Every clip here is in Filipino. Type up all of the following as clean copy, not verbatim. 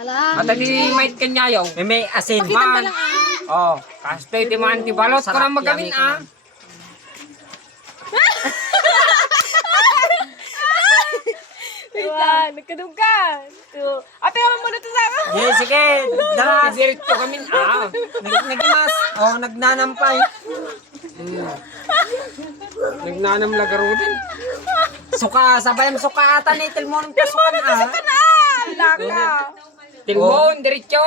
At di may kanyayaw. May asin Man. man. Oh, kastoy di man di balot ko na magamin Wala, nagkadugan. Ate, naman muna ito sa akin. Sige, sige. Daras. Diretso kami Nagimas. Oh, nagnanampay. Nagnanam lagaro din. Suka, sabay mo suka ata ni Tilmon. Pasukan Laka. Tilmon, diretso.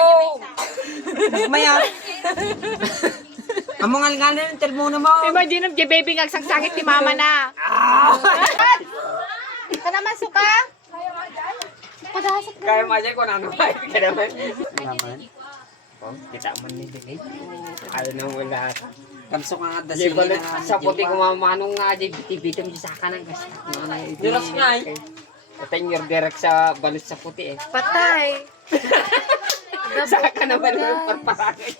Mayat. Amongal nga na yung Tilmon mo. Imagine ang baby ngagsangsangit ni mama na. Ka naman suka? Padasok na. Kaya maja ko na naman. Kaya naman. Kita man ni Dili. Ayaw na wala. Kamso ka nga Di dasin. balit sa puti ko mamanong nga di biti-biti mo sa kanan kasi. Diras nga eh. Patay your direct sa balit sa puti eh. Patay. Sa ka naman yung parparagay.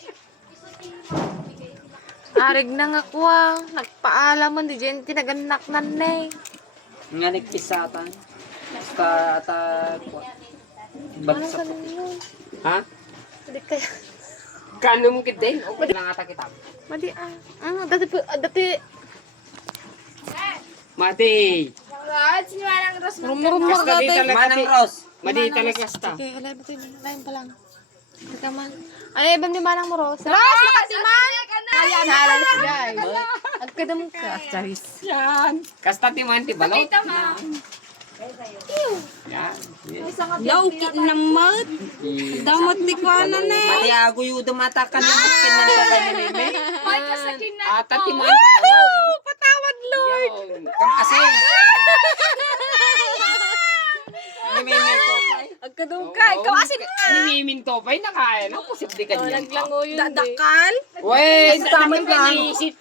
Arig na nga ko nagpaalam mo di dyan tinaganak na eh. Nga nagpisatan. Basta ata. Balik sa puti. Ha? Hindi kaya. Kano mo kita o kung lang ata kita? Madi dati. Mati. Rumor Kasta di talaga. Manang Rose. Madi talaga kasta. Okay, alay ba ito? Lain pa lang. Hindi ka man. Ay, ibang ni Manang mo, Rose. Rose, makasiman! Challenge, guys. Agkadam ka. Charis. Yan. Kasta ti man ti balot. Yan. Yauki naman. Damot ni Kuana na Pati ako yung dumata ka ng bukin ng kakayunime. Ata ti man ti balot. Patawad, Lord. Yan. Kam asin. May to pa. Agkadam ka. Ikaw asin na. Nimiminto pa yung nakain. Ako sipdi ka niyan. Naglango yun. Dadakal? Wey, Tama ka. isit.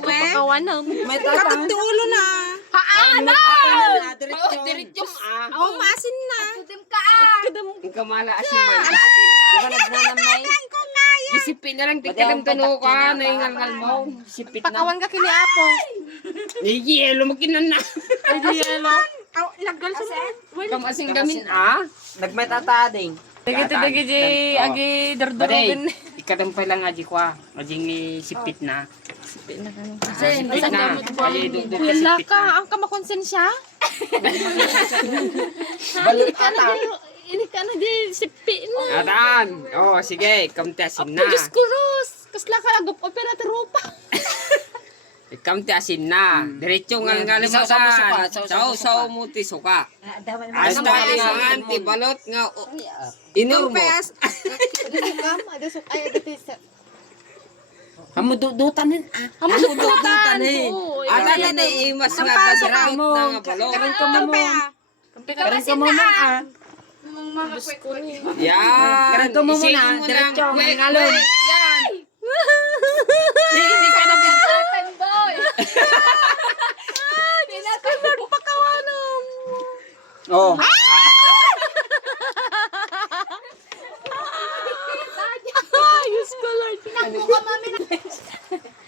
Pakawanam. May tatang. ulo na. Ano? Oh, diretso Oo, maasin na. Agkadam ka. Ang kamala asiman. Di ba nagnanamay? Isipin na lang tigkalam tano ka na yung ngal mo. Sipit na. Pakawan ka kini Apo. Niyelo makinan na. Ay, di yelo. Lagal sa Kamasing gamin Nagmay tatading. Dagi agi dardarogan. Baday, ikadam pa lang aji kwa. Aji ni sipit na. Sipit na kami. Sipit na. Ay, dugdug ka Wala sipit ka, na. ang kamakonsensya? Balik ata. Ini ka na di sipi na. Atan. Oh, sige, kamtasin na. Diyos ko, Ros. Kasla ka nagop opera trupa. Kamtasin na. Diretso ngal ngal mo Isaw-saw mo suka, sa. isaw-saw mo Saw mo ti suka. Ano Hasta isangan ti balot nga. Inur mo. Kamu dudutan din. Amo dudutan. Ata na na imas nga badraut na nga balot. Karan ka mo. Karan ka mo man Yan. Karan ka mo muna. Diretso. Ngalon. Yan. Hindi ka na binatan, boy. Pakawanam. Oh. Ayos ko, Lord.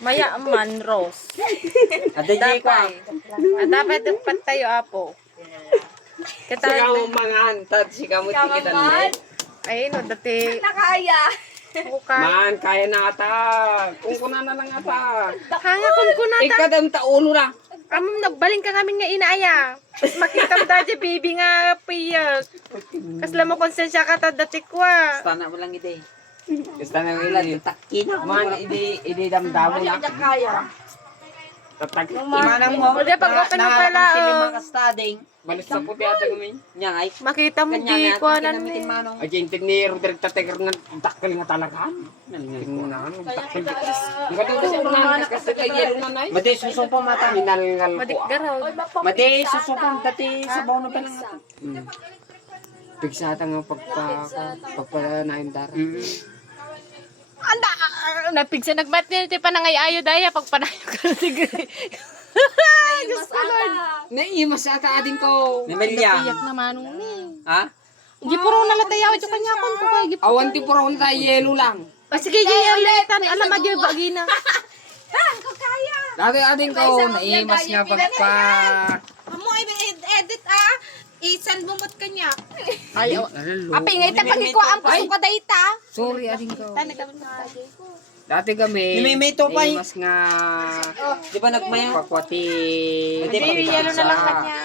Maya man, Ros. Ate Jay ka. Dapat dapat tayo, Apo. Sika mo mga antad, sika mo tikitan mo. Ay, no, dati. Nakaya. Buka. Man, kaya na ata. Kung kuna na lang ata. Hanga kun nata. Ikadam taulo na. Amam nagbaling ka ngamin nga inaaya. Mas makita mo dati baby nga piyak. Kasla mo konsensya ka ta dati kwa. Sana mo lang ide. Gusto na ilan yung takin. Man, idi damdamo na. Nakaya. Tatak. Imanang mo. O, di, pag open mo pala, Lima ka studying. Balis sa puti ata gamin. Nya ay. Makita mo Kanya di kwa na nan kinamitin manong. Ay, jintin ni Roderick tategar nga dakkel nga talaga. Tingnan na, dakkel. Ang katutusin na, kasi kaya na na. Mati susupong mata. Minalngal ko. Madigaraw. Mati susupong dati sa bawo na pa lang ato. Pigsata nga pagpala na yung dara. Anda, napigsa nagbat ti panangayayo daya pag panayo ka sige. Diyos ko Lord. Naimas ata ading ko. Memelya. Iyak naman ni. Ha? Di puro nalatayaw jo kanya kon ko kay gip. Awan ti puro na yelo lang. O sige gi ulitan alam ma gyud bagina. Dati ading ko naimas nga pagpa Amo ay edit Isan bumot kanya. Ay, oh. Lalo. Api, ngay ta pagikuha ang pasuka dayta. Sorry, aring ko. Tana ka mo. Dati kami, Nimimito pa eh. mas nga, Di ba nagmaya? pakwati, Hindi, yelo na lang kanya.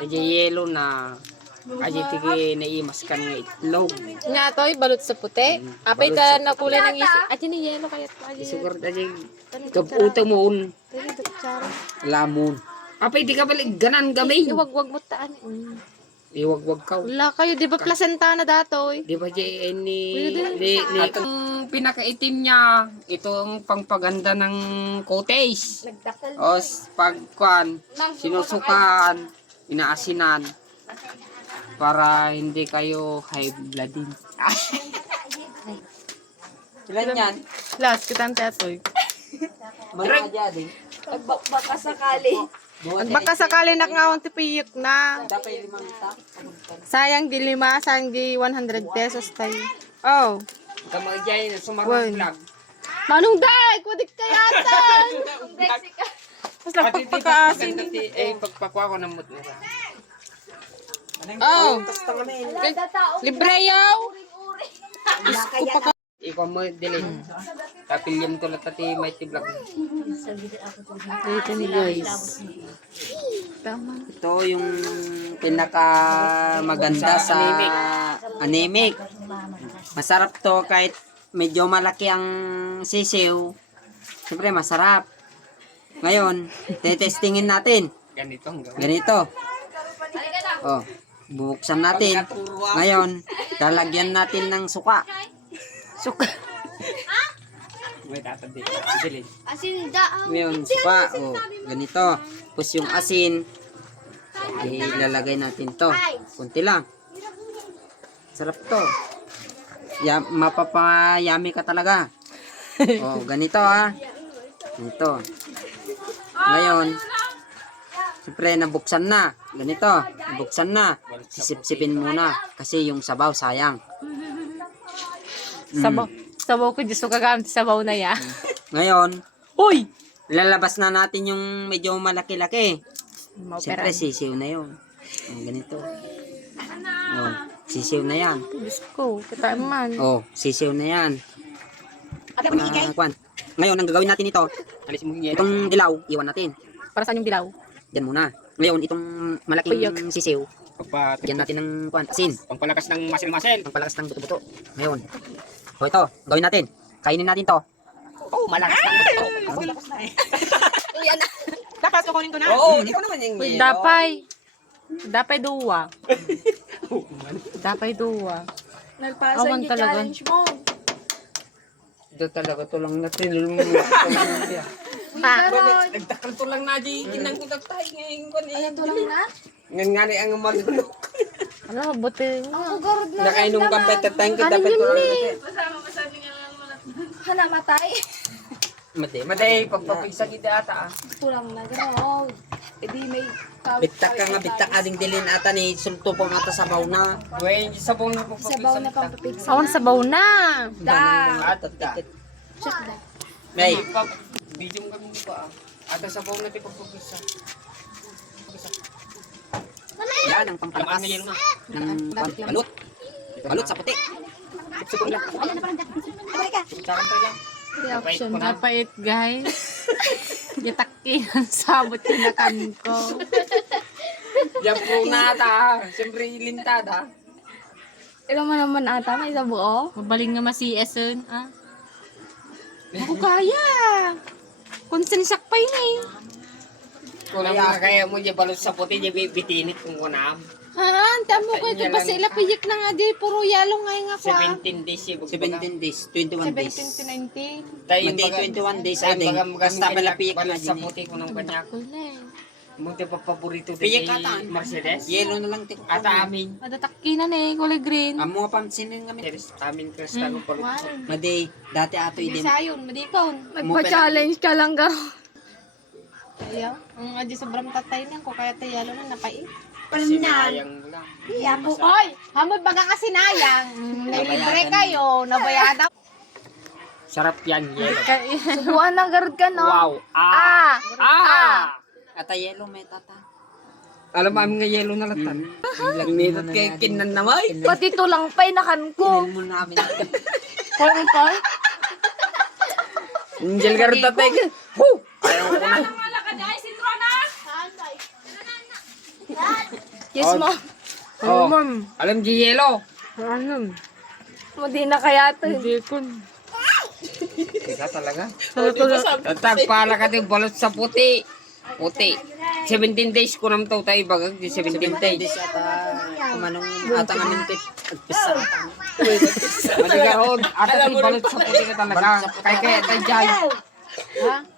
Medyo yelo na. Aji tigi naimas kan nga itlog. Nga toy, balot sa puti. Apay ta na kulay ng isi. Aji ni yelo kaya to. Aji. Sugar aji, utang mo un, Dali, doktsara. lamon. Apay di ka balik ganan gamay. Iwag-wag mo taan. Iwag-wag ka. Wala kayo, di ba placenta na datoy? Di ba di ni itong pinakaitim niya, itong pangpaganda ng cottage. O pagkuan, sinusukan, inaasinan para hindi kayo high blooding. Ilan yan? Last, kita ang tatoy. Mga dyan. Baka sakali. Baka sakali nakangawang tipiyok na. Dapat 5 tak. Sayang di 5, sayang di 100 pesos tayo. Oh. Kamagay na Wan. sumarang vlog. Manong day, kudik kayatan. Mas nagpagpakaasin. Pagpakwa ko ng mut. Oh. Libre yaw. Ikaw mo dili. Tapilyam to latati may tiblog. Ito ni guys. Tama. Ito yung pinaka maganda sa anemic. Masarap to kahit medyo malaki ang sisiw. Siyempre masarap. Ngayon, tetestingin natin. Ganito ang gawin. Ganito. Oh, bubuksan natin. Ngayon, lalagyan natin ng suka. Suka. May tatabi. Dili. Ngayon, suka. Oh, ganito. Tapos yung asin, ilalagay natin to. Kunti lang. Sarap to. Mapapayami ka talaga. Oh, ganito ha. Ganito. Ngayon, siyempre nabuksan na. Ganito, nabuksan na. Sisip-sipin muna kasi yung sabaw sayang. Sabaw. Sabaw ko, Diyos ko kagamit sabaw na ya. Ngayon, Uy! lalabas na natin yung medyo malaki-laki. Siyempre, Maopera. sisiw na yun. Oh, ganito. Oh, sisiw na yan. Diyos ko, kita man. Oh, sisiw na yan. Kwan. Ngayon, ang gagawin natin ito, Alis mo yung itong dilaw, iwan natin. Para saan yung dilaw? Yan muna. Ngayon, itong malaking Puyok. sisiw, Pagpa yan natin ng kwan, asin. pangpalakas ng muscle-muscle. Ang palakas ng buto-buto. Ngayon. O ito, gawin natin. Kainin natin to. Oh, malakas ng buto. Dapat kukunin ko na. Oo, ikaw naman yung Uy, dapay. Dapay duwa. Dapay duwa. Nagpasa Awan yung talaga. challenge mo. Ito talaga to lang natin. Ha? Nagdakal to lang na di. Kinang ko tayo ngayon ko ni. Ayan to lang na. Ngan nga ang malunok. Ano, buti. Ang ugorod na. Nakainom kang pete tayong kita pete lang. Hana matay. Maday, pagpapigsa kita ata ah. Ito lang na. Gano'n. E di may Bitak ka nga, bitak ading dilin ata ni sulto po mata sabaw na. Wey, sabong na sabaw na pagpapigsa. pampapigsa. Awan sabaw na. Atat ka. Check na. May, Video mo kami dito ah. Ata sabong na pagpapigsa. yan ang pampalakas ng balot. Balot sa puti. Sipsipin lang. Sarang tayo lang. Reaction. Napait, guys. Gitakin ang sabot tinakan ko. Yan po na ata. Siyempre lintada. Ikaw mo naman ata. May sabuo. Mabaling nga masiyasan, ah. Ako kaya. Konsensyak pa yun eh. Kung naman kaya mo yung balot sa puti, yung bitinit kung kunam. Ha? Tamo ko ito pa sila piyik na nga di. Puro yalo nga yung ako. 17 days yung 17 days, 21 days. 17 to 19. Tayo Hindi, 21 days ading. Basta malapiyik na balot sa din. puti ko ng kanya. Ako na eh. Munti pa paborito din Piyik kay ata. Mercedes. Yelo na lang tiko. Ata amin. Madatakinan eh. Kulay green. Amo pansinin kami. Mercedes, amin crush ka ng palit. One. Madi, dati ato Hindi idin. sayon. Madikon. Magpa-challenge ka lang ga. Kaya. Ang adi sobrang tatay niyan ko. Kaya tayalo na napait. Sinayang lang. Iya po. Hoy! Hamod baga kasi nayang. Nilibre kayo. Nabayada. Sarap yan, yelo. Subuan na garod ka no. Wow. Ah! Ah! Ata yelo may tata. Alam mo, aming nga yelo na latan. Initot kay kinan na may. Pati tulang pa inakan ko. Mo namin. Kaya pa? Angel ka rin tatay ka. Hu! Ayaw ko na. Yes, mo. Oh, alam di yelo. Hindi na kaya to. Ika talaga. Tatag pala ka din balot sa puti. Puti. 17 days ko naman to tayo bagag. 17 days. Kumanong atang amintit. Agpisa. Madigarod. Ata di balot sa puti ka talaga. Kaya tayo dyan. Ha?